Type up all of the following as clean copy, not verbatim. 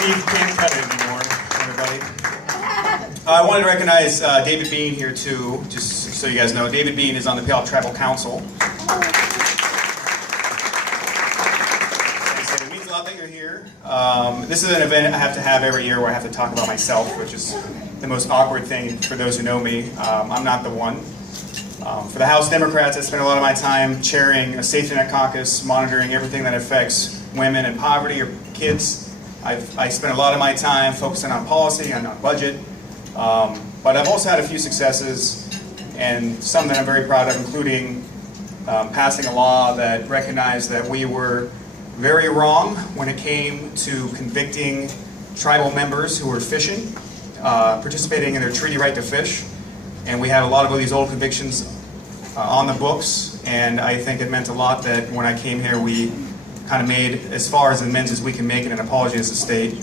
Steve can't cut it anymore, everybody. I wanted to recognize David Bean here too, just so you guys know. David Bean is on the Puyallup Tribal Council. It means a lot that you're here. This is an event I have to have every year where I have to talk about myself, which is the most awkward thing for those who know me. I'm not the one. For the House Democrats, I spend a lot of my time chairing a safety net caucus, monitoring everything that affects women and poverty or kids. I spend a lot of my time focusing on policy and on budget, but I've also had a few successes and some that I'm very proud of, including passing a law that recognized that we were very wrong when it came to convicting tribal members who were fishing, participating in their treaty right to fish. And we had a lot of these old convictions on the books, and I think it meant a lot that when I came here we kind of made as far as amends as we can make it an apology as a state.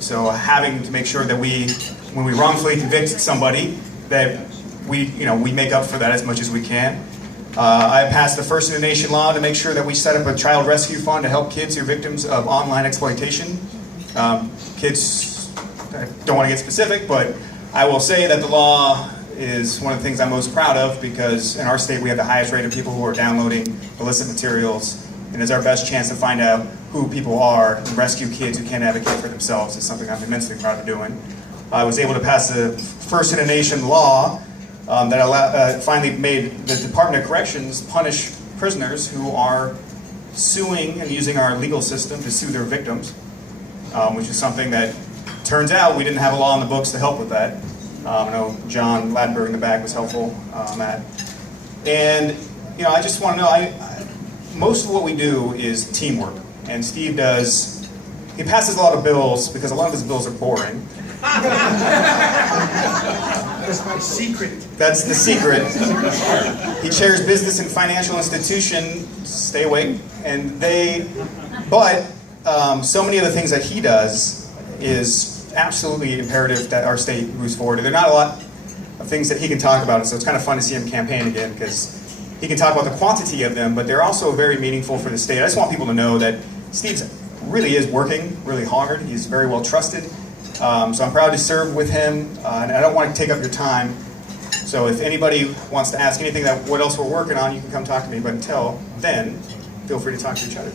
So having to make sure that when we wrongfully convict somebody, that we make up for that as much as we can. I passed the First in the Nation law to make sure that we set up a child rescue fund to help kids who are victims of online exploitation. Kids, I don't want to get specific, but I will say that the law is one of the things I'm most proud of, because in our state we have the highest rate of people who are downloading illicit materials, and it's our best chance to find out who people are and rescue kids who can't advocate for themselves. It's something I'm immensely proud of doing. I was able to pass the First in the Nation law that finally made the Department of Corrections punish prisoners who are suing and using our legal system to sue their victims, which is something that turns out we didn't have a law in the books to help with that. I know John Laddenberg in the back was helpful on that. And I just want to know, most of what we do is teamwork. And Steve he passes a lot of bills because a lot of his bills are boring. That's my secret. That's the secret. He chairs business and financial institution, stay awake, but so many of the things that he does is absolutely imperative that our state moves forward. There are not a lot of things that he can talk about, so it's kind of fun to see him campaign again, because he can talk about the quantity of them, but they're also very meaningful for the state. I just want people to know that Steve really is working really hard. He's very well trusted. So I'm proud to serve with him, and I don't want to take up your time. So if anybody wants to ask anything what else we're working on, you can come talk to me. But until then, feel free to talk to each other.